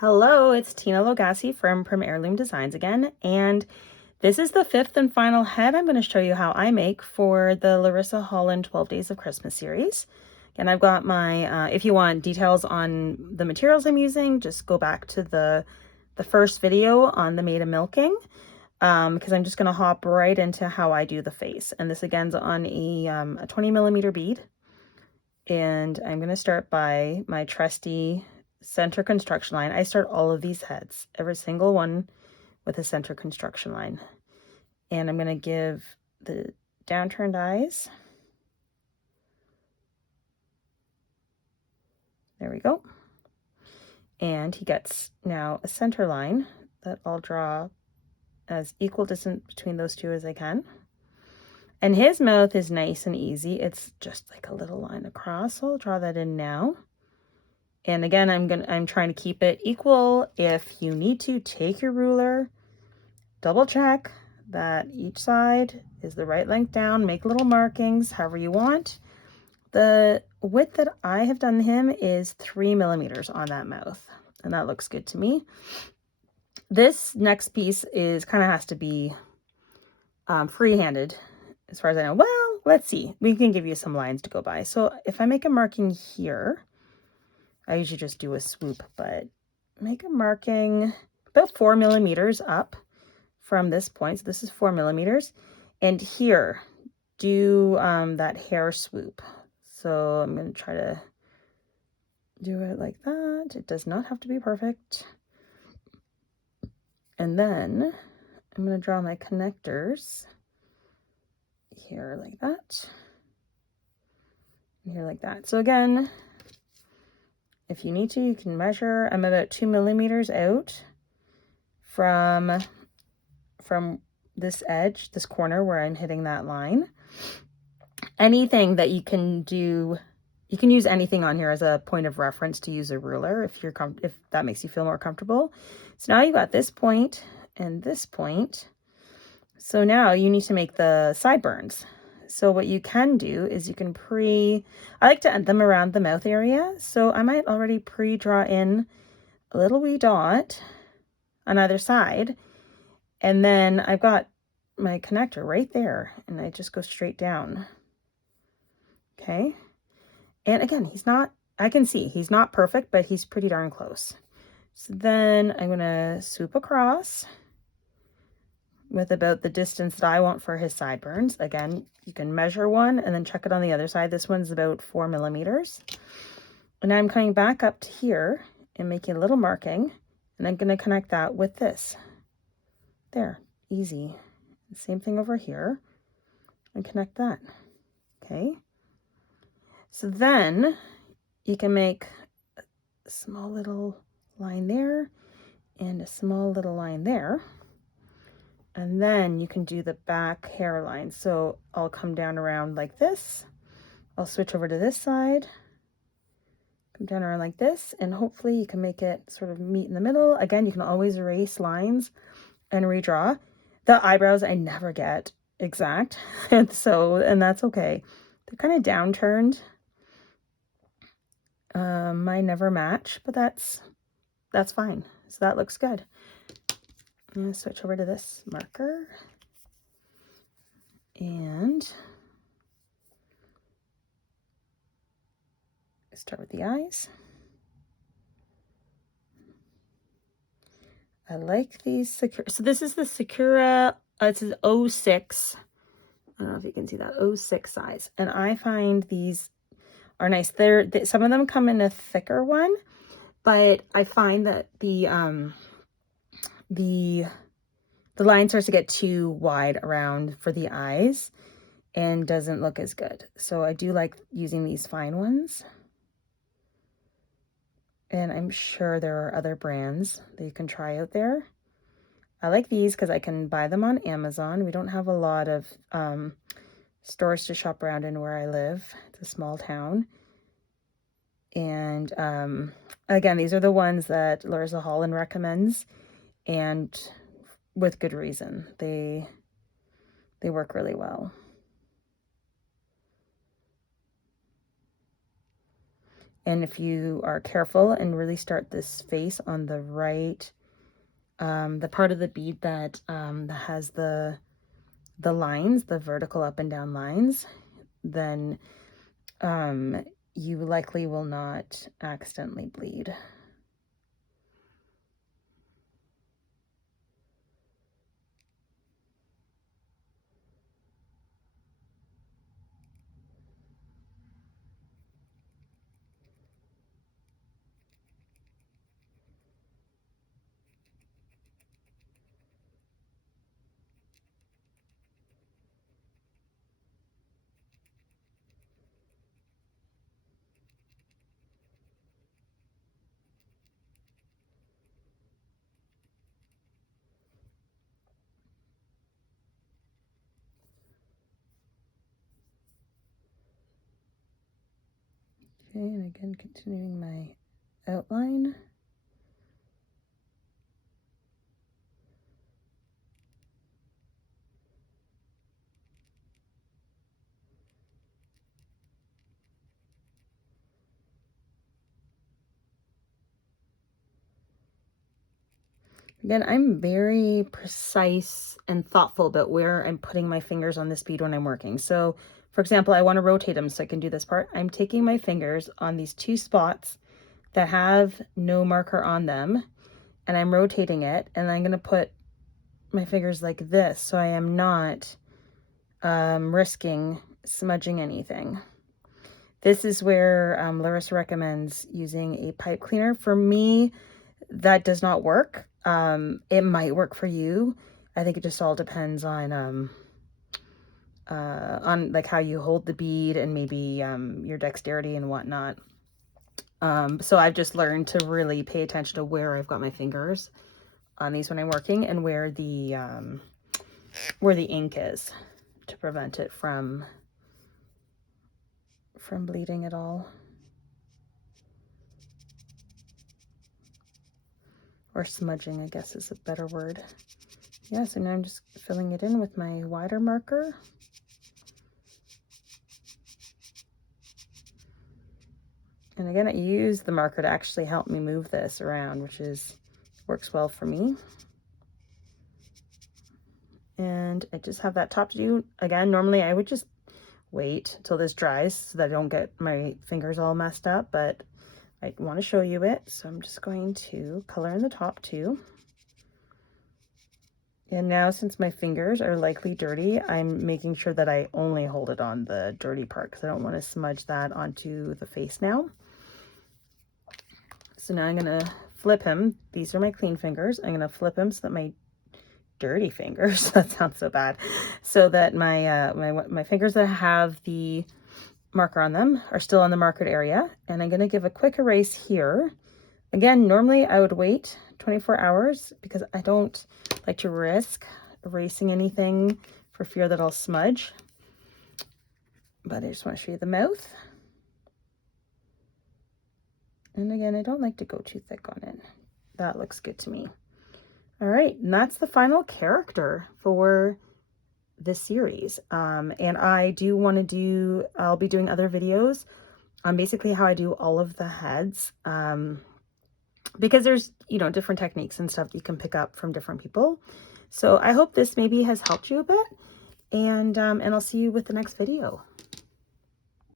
Hello, it's Tina Logassi from Heirloom Designs again, and this is the fifth and final head I'm going to show you how I make for the Larissa Holland 12 Days of Christmas series. And I've got my, if you want details on the materials I'm using, just go back to the first video on the made of milking, because I'm just going to hop right into how I do the face. And this again's on a 20 millimeter bead. And I'm going to start by my trusty center construction line. I start all of these heads, every single one with a center construction line. And I'm going to give the downturned eyes. There we go. And he gets now a center line that I'll draw as equal distance between those two as I can. And his mouth is nice and easy. It's just like a little line across. So I'll draw that in now. And again, I'm trying to keep it equal. If you need to, take your ruler, double check that each side is the right length down, make little markings however you want. The width that I have done him is 3 millimeters on that mouth, and that looks good to me. This next piece is kind of has to be free-handed as far as I know. Well, let's see. We can give you some lines to go by. So if I make a marking here, I usually just do a swoop, but make a marking about 4 millimeters up from this point. So this is 4 millimeters. And here, do that hair swoop. So I'm going to try to do it like that. It does not have to be perfect. And then I'm going to draw my connectors here like that. And here like that. So again, if you need to, you can measure. I'm about 2 millimeters out from this edge, this corner where I'm hitting that line. Anything that you can do, you can use anything on here as a point of reference to use a ruler if that makes you feel more comfortable. So now you've got this point and this point. So now you need to make the sideburns. So what you can do is you can I like to end them around the mouth area. So I might already pre-draw in a little wee dot on either side. And then I've got my connector right there, and I just go straight down. Okay. And again, I can see he's not perfect, but he's pretty darn close. So then I'm going to swoop across with about the distance that I want for his sideburns. Again, you can measure one and then check it on the other side. This one's about 4 millimeters. And I'm coming back up to here and making a little marking, and I'm going to connect that with this. There, easy. Same thing over here, and connect that. Okay. So then you can make a small little line there and a small little line there. And then you can do the back hairline. So I'll come down around like this. I'll switch over to this side, come down around like this, and hopefully you can make it sort of meet in the middle. Again, you can always erase lines and redraw. The eyebrows I never get exact, and that's okay. They're kind of downturned. Mine never match, but that's fine. So that looks good. I'm going to switch over to this marker and start with the eyes. I like these Sakura. So this is the Sakura, it's an 06. I don't know if you can see that, 06 size. And I find these are nice. Some of them come in a thicker one, but I find that the line starts to get too wide around for the eyes and doesn't look as good. So I do like using these fine ones. And I'm sure there are other brands that you can try out there. I like these because I can buy them on Amazon. We don't have a lot of stores to shop around in where I live. It's a small town. And again, these are the ones that Larissa Holland recommends, and with good reason. They work really well. And if you are careful and really start this face on the right, the part of the bead that has the lines, the vertical up and down lines, then you likely will not accidentally bleed. Okay, and again, continuing my outline. Again, I'm very precise and thoughtful about where I'm putting my fingers on this bead when I'm working. So, for example, I want to rotate them so I can do this part. I'm taking my fingers on these 2 spots that have no marker on them, and I'm rotating it, and I'm going to put my fingers like this so I am not risking smudging anything. This is where Larissa recommends using a pipe cleaner. For me, that does not work. It might work for you. I think it just all depends on like how you hold the bead and maybe your dexterity and whatnot. So I've just learned to really pay attention to where I've got my fingers on these when I'm working, and where the ink is, to prevent it from bleeding at all. Or smudging, I guess is a better word. Yeah, so now I'm just filling it in with my wider marker. And again, I use the marker to actually help me move this around, which works well for me. And I just have that top to do. Again, normally I would just wait till this dries so that I don't get my fingers all messed up, but I want to show you it. So I'm just going to color in the top too. And now, since my fingers are likely dirty, I'm making sure that I only hold it on the dirty part, because I don't want to smudge that onto the face now. So now I'm going to flip him. These are my clean fingers. I'm going to flip him so that my dirty fingers, that sounds so bad, so that my fingers that have the marker on them are still on the markered area. And I'm going to give a quick erase here. Again, normally I would wait 24 hours because I don't like to risk erasing anything for fear that I'll smudge. But I just want to show you the mouth. And again, I don't like to go too thick on it. That looks good to me. All right, and that's the final character for this series. And I do want to I'll be doing other videos on basically how I do all of the heads. Because there's, different techniques and stuff you can pick up from different people. So I hope this maybe has helped you a bit, and I'll see you with the next video.